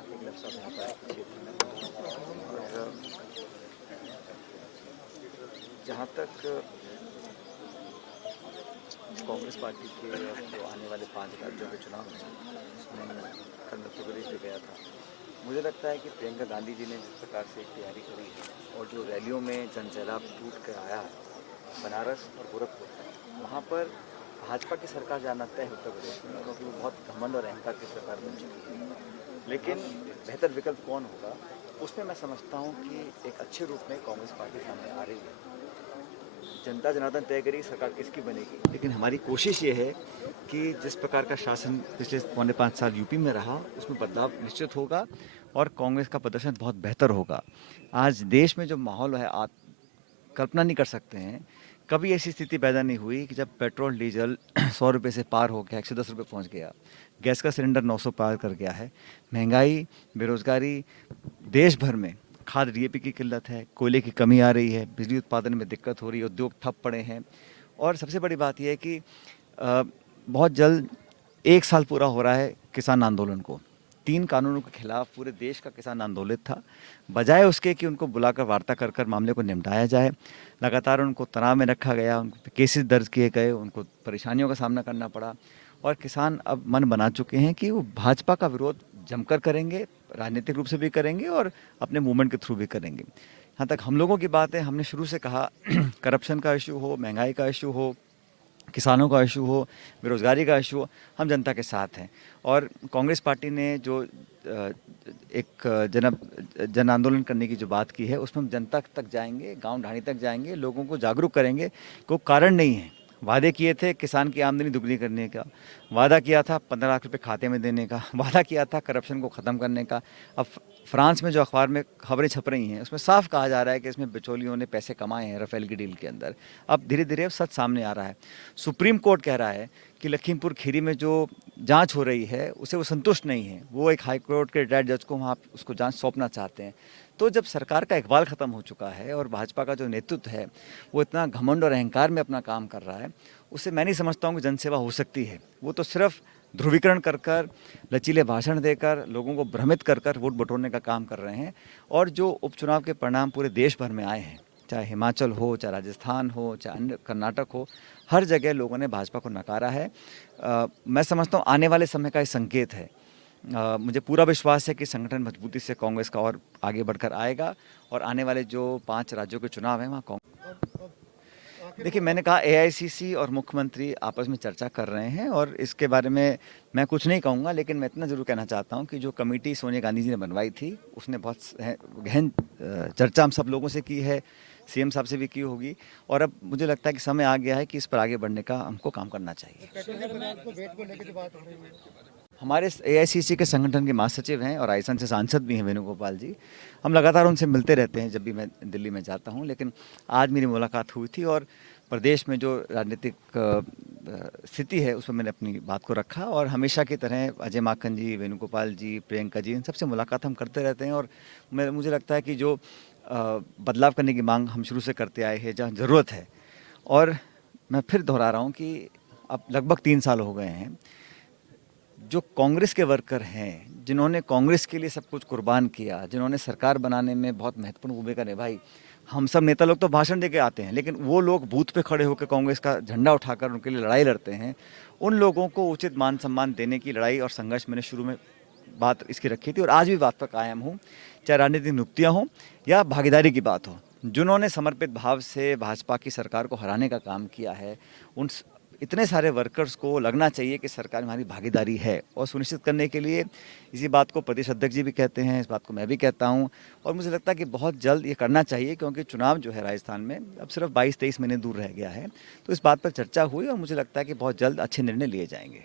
Party के लक्ष्य यहाँ पर क्षेत्र में। और जहाँ तक कांग्रेस पार्टी के अब जो आने वाले 5 राज्यों के चुनाव हैं, उसमें कल मध्य प्रदेश भी गया था। मुझे लगता है कि प्रियंका गांधी जी ने जिस प्रकार से तैयारी करी है और जो रैलियों में जनसैलाब टूट कर आया है बनारस और गोरखपुर, वहाँ पर भाजपा की सरकार जाना तय है उत्तर प्रदेश में, क्योंकि वो बहुत घमंड और अहंकार की सरकार बन चुकी है। लेकिन बेहतर विकल्प कौन होगा, उसमें मैं समझता हूँ कि एक अच्छे रूप में कांग्रेस पार्टी सामने आ रही है। जनता जनार्दन तय करेगी सरकार किसकी बनेगी, लेकिन हमारी कोशिश ये है कि जिस प्रकार का शासन पिछले 4.5 साल यूपी में रहा, उसमें बदलाव निश्चित होगा और कांग्रेस का प्रदर्शन बहुत बेहतर होगा। आज देश में जो माहौल है, आप कल्पना नहीं कर सकते हैं। कभी ऐसी स्थिति पैदा नहीं हुई कि जब पेट्रोल डीजल 100 रुपये से पार हो गया, 110 रुपये पहुँच गया, गैस का सिलेंडर 900 पार कर गया है, महंगाई, बेरोजगारी देश भर में, खाद डीएपी की किल्लत है, कोयले की कमी आ रही है, बिजली उत्पादन में दिक्कत हो रही है, उद्योग ठप पड़े हैं। और सबसे बड़ी बात यह है कि बहुत जल्द 1 साल पूरा हो रहा है किसान आंदोलन को। 3 कानूनों के खिलाफ पूरे देश का किसान आंदोलित था। बजाय उसके कि उनको बुलाकर वार्ता कर कर मामले को निपटाया जाए, लगातार उनको तनाव में रखा गया, उन पे केसेस दर्ज किए गए, उनको परेशानियों का सामना करना पड़ा। और किसान अब मन बना चुके हैं कि वो भाजपा का विरोध जमकर करेंगे, राजनीतिक रूप से भी करेंगे और अपने मूवमेंट के थ्रू भी करेंगे। यहाँ तक हम लोगों की बात है, हमने शुरू से कहा करप्शन का इशू हो, महंगाई का इशू हो, किसानों का इशू हो, बेरोज़गारी का इशू हो, हम जनता के साथ हैं। और कांग्रेस पार्टी ने जो एक जन आंदोलन करने की जो बात की है, उसमें हम जनता तक जाएंगे, गांव ढाणी तक जाएंगे, लोगों को जागरूक करेंगे। कोई कारण नहीं है। वादे किए थे किसान की आमदनी दुगनी करने का, वादा किया था 15 लाख रुपए खाते में देने का, वादा किया था करप्शन को ख़त्म करने का। अब फ्रांस में जो अखबार में खबरें छप रही हैं, उसमें साफ कहा जा रहा है कि इसमें बिचौलियों ने पैसे कमाए हैं राफेल की डील के अंदर। अब धीरे धीरे सच सामने आ रहा है। सुप्रीम कोर्ट कह रहा है कि लखीमपुर खीरी में जो जांच हो रही है उससे वो संतुष्ट नहीं है। वो एक हाई कोर्ट के रिटायर्ड जज को वहाँ उसको जांच सौंपना चाहते हैं। तो जब सरकार का इकबाल ख़त्म हो चुका है और भाजपा का जो नेतृत्व है वो इतना घमंड और अहंकार में अपना काम कर रहा है, उससे मैं नहीं समझता हूँ कि जनसेवा हो सकती है। वो तो सिर्फ ध्रुवीकरण कर कर, लचीले भाषण देकर, लोगों को भ्रमित कर कर वोट बटोरने का काम कर रहे हैं। और जो उपचुनाव के परिणाम पूरे देश भर में आए हैं, चाहे हिमाचल हो, चाहे राजस्थान हो, चाहे अन्य कर्नाटक हो, हर जगह लोगों ने भाजपा को नकारा है। मैं समझता हूँ आने वाले समय का एक संकेत है। मुझे पूरा विश्वास है कि संगठन मजबूती से कांग्रेस का और आगे बढ़कर आएगा और आने वाले जो 5 राज्यों के चुनाव हैं वहाँ देखिए, मैंने कहा एआईसीसी और मुख्यमंत्री आपस में चर्चा कर रहे हैं और इसके बारे में मैं कुछ नहीं कहूँगा, लेकिन मैं इतना ज़रूर कहना चाहता हूँ कि जो कमेटी सोनिया गांधी जी ने बनवाई थी, उसने बहुत गहन चर्चा हम सब लोगों से की है, सीएम साहब से भी की होगी। और अब मुझे लगता है कि समय आ गया है कि इस पर आगे बढ़ने का हमको काम करना चाहिए। हमारे एआईसीसी के संगठन के महासचिव हैं और राजस्थान से सांसद भी हैं वेणुगोपाल जी। हम लगातार उनसे मिलते रहते हैं जब भी मैं दिल्ली में जाता हूं, लेकिन आज मेरी मुलाकात हुई थी और प्रदेश में जो राजनीतिक स्थिति है उसमें मैंने अपनी बात को रखा। और हमेशा की तरह अजय माकन जी, वेणुगोपाल जी, प्रियंका जी, इन सबसे मुलाकात हम करते रहते हैं। और मुझे लगता है कि जो बदलाव करने की मांग हम शुरू से करते आए हैं, जहाँ ज़रूरत है। और मैं फिर दोहरा रहा हूँ कि अब लगभग 3 साल हो गए हैं, जो कांग्रेस के वर्कर हैं, जिन्होंने कांग्रेस के लिए सब कुछ कुर्बान किया, जिन्होंने सरकार बनाने में बहुत महत्वपूर्ण भूमिका निभाई। हम सब नेता लोग तो भाषण दे के आते हैं, लेकिन वो लोग बूथ पे खड़े होकर कांग्रेस का झंडा उठाकर उनके लिए लड़ाई लड़ते हैं। उन लोगों को उचित मान सम्मान देने की लड़ाई और संघर्ष मैंने शुरू में बात इसकी रखी थी और आज भी बात पर कायम हूँ। चाहे राजनीतिक नियुक्तियाँ हों या भागीदारी की बात हो, जिन्होंने समर्पित भाव से भाजपा की सरकार को हराने का काम किया है, उन इतने सारे वर्कर्स को लगना चाहिए कि सरकार में हमारी भागीदारी है। और सुनिश्चित करने के लिए इसी बात को प्रदेश अध्यक्ष जी भी कहते हैं, इस बात को मैं भी कहता हूं। और मुझे लगता है कि बहुत जल्द ये करना चाहिए, क्योंकि चुनाव जो है राजस्थान में अब सिर्फ 22-23 महीने दूर रह गया है। तो इस बात पर चर्चा हुई और मुझे लगता है कि बहुत जल्द अच्छे निर्णय लिए जाएंगे।